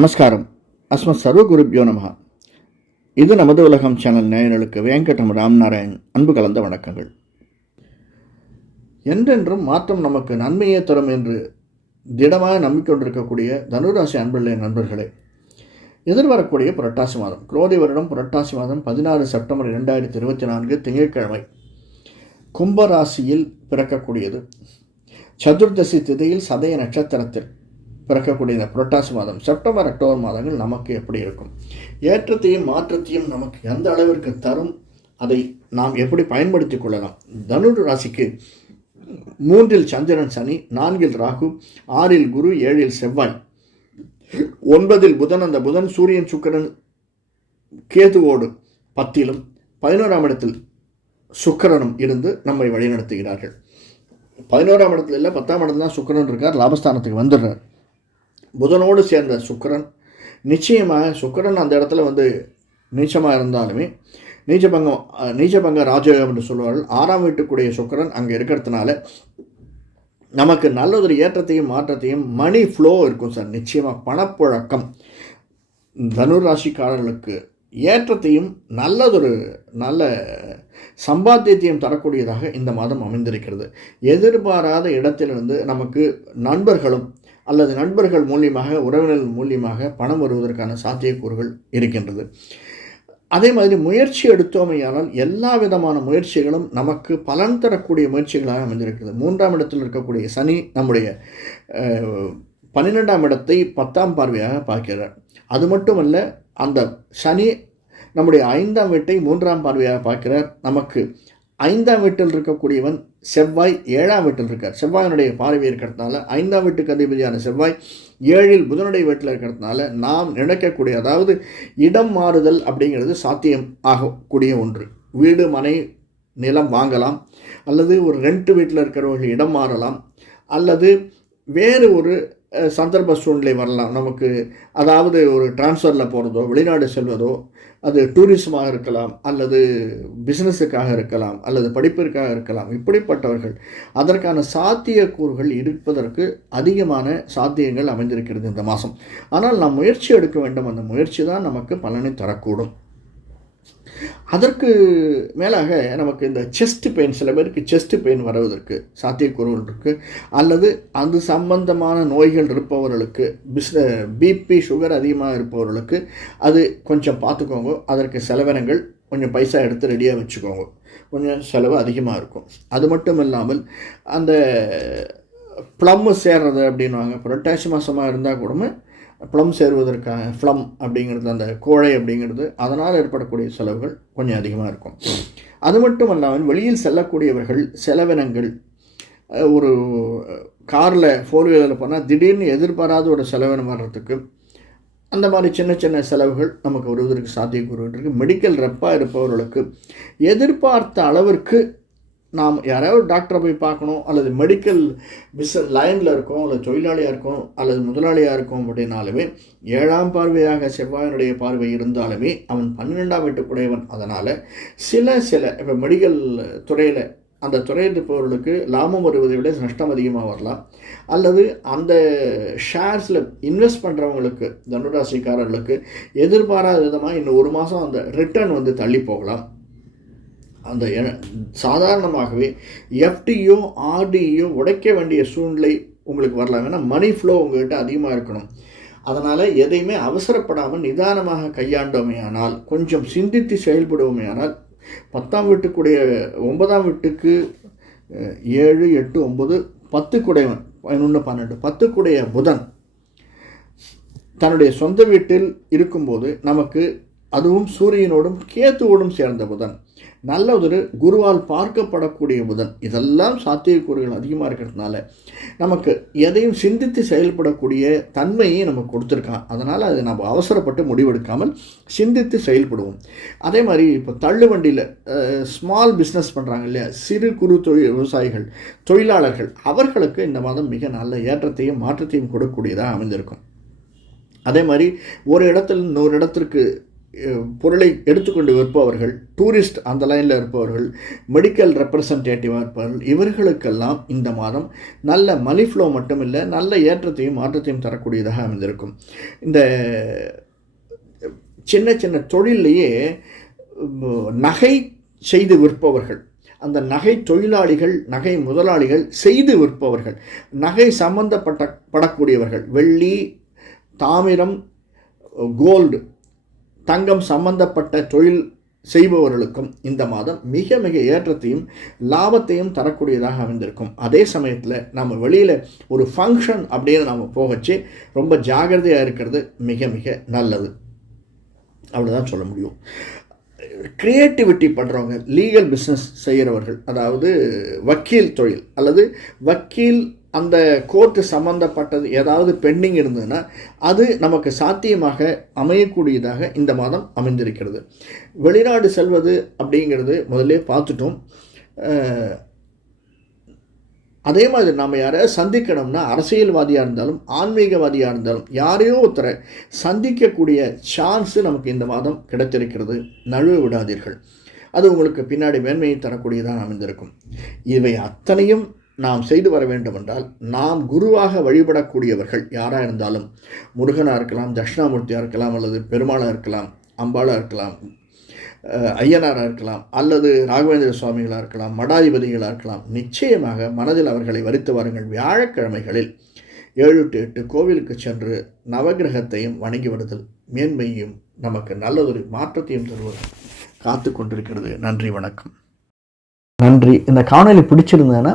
நமஸ்காரம். அஸ்மத் சர்வ குருப்யோ இது நமது உலகம் சேனல் நேயர்களுக்கு வெங்கடம் ராம்நாராயண் அன்பு கலந்த வணக்கங்கள். என்றென்றும் மாற்றம் நமக்கு நன்மையே தரும் என்று திடமாக நம்பிக்கொண்டிருக்கக்கூடிய தனுராசி அன்புள்ள நண்பர்களே எதிர்வரக்கூடிய புரட்டாசி மாதம் குரோதி வருடம் புரட்டாசி மாதம் பதினாறு செப்டம்பர் இரண்டாயிரத்தி இருபத்தி நான்கு திங்கட்கிழமை கும்பராசியில் பிறக்கக்கூடியது. சதுர்தசி திதியில் சதய நட்சத்திரத்தில் பிறக்கக்கூடிய இந்த புரட்டாசி மாதம் செப்டம்பர் அக்டோபர் மாதங்கள் நமக்கு எப்படி இருக்கும்? ஏற்றத்தையும் மாற்றத்தையும் நமக்கு எந்த அளவிற்கு தரும்? அதை நாம் எப்படி பயன்படுத்திக் கொள்ளலாம்? தனுர் ராசிக்கு மூன்றில் சந்திரன் சனி நான்கில் ராகு ஆறில் குரு ஏழில் செவ்வாய். ஒன்பதில் புதன் அந்த புதன் சூரியன் சுக்கிரன் கேதுவோடு பத்திலும் பதினோராம் இடத்தில் சுக்கிரனும் இருந்து நம்மை வழிநடத்துகிறார்கள். பதினோராம் இடத்துல இல்லை பத்தாம் இடத்துல தான் சுக்கரன் இருக்கார் லாபஸ்தானத்துக்கு வந்துடுறார். புதனோடு சேர்ந்த சுக்கிரன் நிச்சயமாக சுக்கிரன் அந்த இடத்துல வந்து நீச்சமாக இருந்தாலுமே நீச்சபங்கம் நீச்சபங்க ராஜயோகம் என்று சொல்லுவார்கள் ஆறாம் வீட்டுக்குடைய சுக்கரன் அங்கே இருக்கிறதுனால நமக்கு நல்லதொரு ஏற்றத்தையும் மாற்றத்தையும் மணி ஃப்ளோ இருக்கும் சார். நிச்சயமாக பணப்புழக்கம். தனுர் ராசிக்காரர்களுக்கு ஏற்றத்தையும் நல்லதொரு நல்ல சம்பாத்தியத்தையும் தரக்கூடியதாக இந்த மாதம் அமைந்திருக்கிறது. எதிர்பாராத இடத்திலிருந்து நமக்கு நண்பர்களும் அல்லது நண்பர்கள் மூலியமாக உறவினர்கள் மூலியமாக பணம் வருவதற்கான சாத்தியக்கூறுகள் இருக்கின்றது. அதே மாதிரி முயற்சி எடுத்தோமையானால் எல்லா விதமான முயற்சிகளும் நமக்கு பலன் தரக்கூடிய முயற்சிகளாக அமைந்திருக்கிறது. மூன்றாம் இடத்தில் இருக்கக்கூடிய சனி நம்முடைய பன்னிரெண்டாம் இடத்தை பத்தாம் பார்வையாக பார்க்கிறார். அது மட்டுமல்ல அந்த சனி நம்முடைய ஐந்தாம் வீட்டை மூன்றாம் பார்வையாக பார்க்கிறார். நமக்கு ஐந்தாம் வீட்டில் இருக்கக்கூடியவன் செவ்வாய் ஏழாம் வீட்டில் இருக்கார். செவ்வாயினுடைய பார்வை இருக்கிறதுனால ஐந்தாம் வீட்டுக்கு அதிபதியான செவ்வாய் ஏழில் புதனுடைய வீட்டில் இருக்கிறதுனால நாம் நினைக்கக்கூடிய அதாவது இடம் மாறுதல் அப்படிங்கிறது சாத்தியம் ஆகக்கூடிய ஒன்று. வீடு மனை நிலம் வாங்கலாம். அல்லது ஒரு ரெண்ட் வீட்டில் இருக்கிறவர்கள் இடம் மாறலாம். அல்லது வேறு ஒரு சந்தர்ப்ப சூழ்நிலை வரலாம். நமக்கு அதாவது ஒரு டிரான்ஸ்ஃபரில் போகிறதோ வெளிநாடு செல்வதோ அது டூரிசமாக இருக்கலாம் அல்லது பிஸ்னஸுக்காக இருக்கலாம் அல்லது படிப்பிற்காக இருக்கலாம் இப்படிப்பட்டவர்கள் அதற்கான சாத்தியக்கூறுகள் இருப்பதற்கு அதிகமான சாத்தியங்கள் அமைந்திருக்கிறது இந்த மாதம். ஆனால் நாம் முயற்சி எடுக்க வேண்டும். அந்த முயற்சி தான் நமக்கு பலனை தரக்கூடும். அதற்கு மேலாக நமக்கு இந்த செஸ்ட் பெயின் சில பேருக்கு செஸ்ட் பெயின் வருவதற்கு சாத்தியக்கூறுகள் இருக்குது அல்லது அது சம்பந்தமான நோய்கள் இருப்பவர்களுக்கு பிஸ்ன பிபி சுகர் அதிகமாக இருப்பவர்களுக்கு அது கொஞ்சம் பார்த்துக்கோங்க. அதற்கு செலவினங்கள் கொஞ்சம் பைசா எடுத்து ரெடியாக வச்சுக்கோங்க. கொஞ்சம் செலவு அதிகமாக இருக்கும். அது மட்டும் இல்லாமல் அந்த ப்ளம்மு சேர்றது அப்படின்வாங்க புரட்டாசி மாதமாக இருந்தால் கூடமே ப்ளம் சேருவதற்காக ஃப்ளம் அப்படிங்கிறது அந்த கோழை அப்படிங்கிறது அதனால் ஏற்படக்கூடிய செலவுகள் கொஞ்சம் அதிகமாக இருக்கும். அது மட்டும் அல்லாமல் வெளியில் செல்லக்கூடியவர்கள் செலவினங்கள் ஒரு காரில் ஃபோர் வீலரில் போனால் திடீர்னு எதிர்பாராத ஒரு செலவினம் வர்றதுக்கு அந்த மாதிரி சின்ன சின்ன செலவுகள் நமக்கு வருவதற்கு சாத்தியக்கூறுகள் மெடிக்கல் ரெப்பாக இருப்பவர்களுக்கு எதிர்பார்த்த அளவிற்கு நாம் யாராவது டாக்டரை போய் பார்க்கணும் அல்லது மெடிக்கல் விச லைனில் இருக்கோம் அல்லது தொழிலாளியாக இருக்கோம் அல்லது முதலாளியாக இருக்கோம் அப்படின்னாலுமே ஏழாம் பார்வையாக செவ்வாயினுடைய பார்வை இருந்தாலுமே அவன் பன்னிரெண்டாம் வீட்டுக்குடையவன். அதனால் சில சில இப்போ மெடிக்கல் துறையில் அந்த துறையில் இருப்பவர்களுக்கு லாபம் வருவதை விட நஷ்டம் அதிகமாக வரலாம். அல்லது அந்த ஷேர்ஸில் இன்வெஸ்ட் பண்ணுறவங்களுக்கு தனுராசிக்காரர்களுக்கு எதிர்பாராத விதமாக இன்னும் ஒரு மாதம் அந்த ரிட்டர்ன் வந்து தள்ளி போகலாம். அந்த சாதாரணமாகவே எஃப்டியோ ஆர்டியோ உடைக்க வேண்டிய சூழ்நிலை உங்களுக்கு வரலாம். ஏன்னா மணி ஃப்ளோ உங்கள்கிட்ட அதிகமாக இருக்கணும். அதனால் எதையுமே அவசரப்படாமல் நிதானமாக கையாண்டோமே ஆனால் கொஞ்சம் சிந்தித்து செயல்படுவோமே ஆனால் பத்தாம் வீட்டுக்குடைய ஒன்பதாம் வீட்டுக்கு ஏழு எட்டு ஒம்பது பத்துக்குடையவன் பதினொன்று பன்னெண்டு பத்து குடைய புதன் தன்னுடைய சொந்த வீட்டில் இருக்கும்போது நமக்கு அதுவும் சூரியனோடும் கேத்துவோடும் சேர்ந்த புதன். நல்ல ஒரு குருவால் பார்க்கப்படக்கூடிய புதன். இதெல்லாம் சாத்தியக்கூறுகள் அதிகமாக இருக்கிறதுனால நமக்கு எதையும் சிந்தித்து செயல்படக்கூடிய தன்மையை நமக்கு கொடுத்துருக்கான் அதனால் அதை நம்ம அவசரப்பட்டு முடிவெடுக்காமல் சிந்தித்து செயல்படுவோம். அதே மாதிரி இப்போ தள்ளுவண்டியில் ஸ்மால் பிஸ்னஸ் பண்ணுறாங்க இல்லையா? சிறு குறு தொழில் விவசாயிகள் தொழிலாளர்கள் அவர்களுக்கு இந்த மாதம் மிக நல்ல ஏற்றத்தையும் மாற்றத்தையும் கொடுக்கக்கூடியதாக அமைந்திருக்கும். அதே மாதிரி ஒரு இடத்துல இன்னொரு இடத்திற்கு பொருளை எடுத்துக்கொண்டு விற்பவர்கள் டூரிஸ்ட் அந்த லைனில் இருப்பவர்கள் மெடிக்கல் ரெப்ரசன்டேட்டிவாக இருப்பவர்கள் இவர்களுக்கெல்லாம் இந்த மாதம் நல்ல மலிஃப்ளோ மட்டும் இல்லை நல்ல ஏற்றத்தையும் மாற்றத்தையும் தரக்கூடியதாக அமைந்திருக்கும். இந்த சின்ன சின்ன தொழிலையே நகை செய்து விற்பவர்கள் அந்த நகை தொழிலாளிகள் நகை முதலாளிகள் செய்து விற்பவர்கள் நகை சம்பந்தப்பட்ட படக்கூடியவர்கள் வெள்ளி தாமிரம் கோல்டு தங்கம் சம்பந்தப்பட்ட தொழில் செய்பவர்களுக்கும் இந்த மாதம் மிக மிக ஏற்றத்தையும் லாபத்தையும் தரக்கூடியதாக அமைந்திருக்கும். அதே சமயத்தில் நம்ம வெளியில் ஒரு ஃபங்க்ஷன் அப்படின்னு நம்ம போகச்சு ரொம்ப ஜாகிரதையாக இருக்கிறது மிக மிக நல்லது. அவ்வளோதான் சொல்ல முடியும். க்ரியேட்டிவிட்டி பண்ணுறவங்க லீகல் பிஸ்னஸ் செய்கிறவர்கள் அதாவது வக்கீல் தொழில் அல்லது வக்கீல் அந்த கோர்ட்டு சம்மந்தப்பட்டது ஏதாவது பெண்டிங் இருந்ததுன்னா அது நமக்கு சாத்தியமாக அமையக்கூடியதாக இந்த மாதம் அமைந்திருக்கிறது. வெளிநாடு செல்வது அப்படிங்கிறது முதல்ல பார்த்துட்டோம். அதே மாதிரி நம்ம யாரையாவது சந்திக்கணும்னா அரசியல்வாதியாக இருந்தாலும் ஆன்மீகவாதியாக இருந்தாலும் யாரையோ ஒருத்தரை சந்திக்கக்கூடிய சான்ஸு நமக்கு இந்த மாதம் கிடைத்திருக்கிறது. நழுவ விடாதீர்கள். அது உங்களுக்கு பின்னாடி மேன்மையை தரக்கூடியதாக அமைந்திருக்கும். இவை அத்தனையும் நாம் செய்து வர வேண்டுமென்றால் நாம் குருவாக வழிபடக்கூடியவர்கள் யாராக இருந்தாலும் முருகனாக இருக்கலாம் தட்சிணாமூர்த்தியாக இருக்கலாம் அல்லது பெருமாளாக இருக்கலாம் அம்பாளாக இருக்கலாம் ஐயனாராக இருக்கலாம் அல்லது ராகவேந்திர சுவாமிகளாக இருக்கலாம் மடாதிபதிகளாக இருக்கலாம் நிச்சயமாக மனதில் அவர்களை வரித்து வாருங்கள். வியாழக்கிழமைகளில் ஏழு டு எட்டு கோவிலுக்கு சென்று நவக்கிரகத்தையும் வணங்கி வருதல் மேன்மையும் நமக்கு நல்லதொரு மாற்றத்தையும் தருவது காத்து கொண்டிருக்கிறது. நன்றி வணக்கம். நன்றி. இந்த காணொளி பிடிச்சிருந்தேன்னா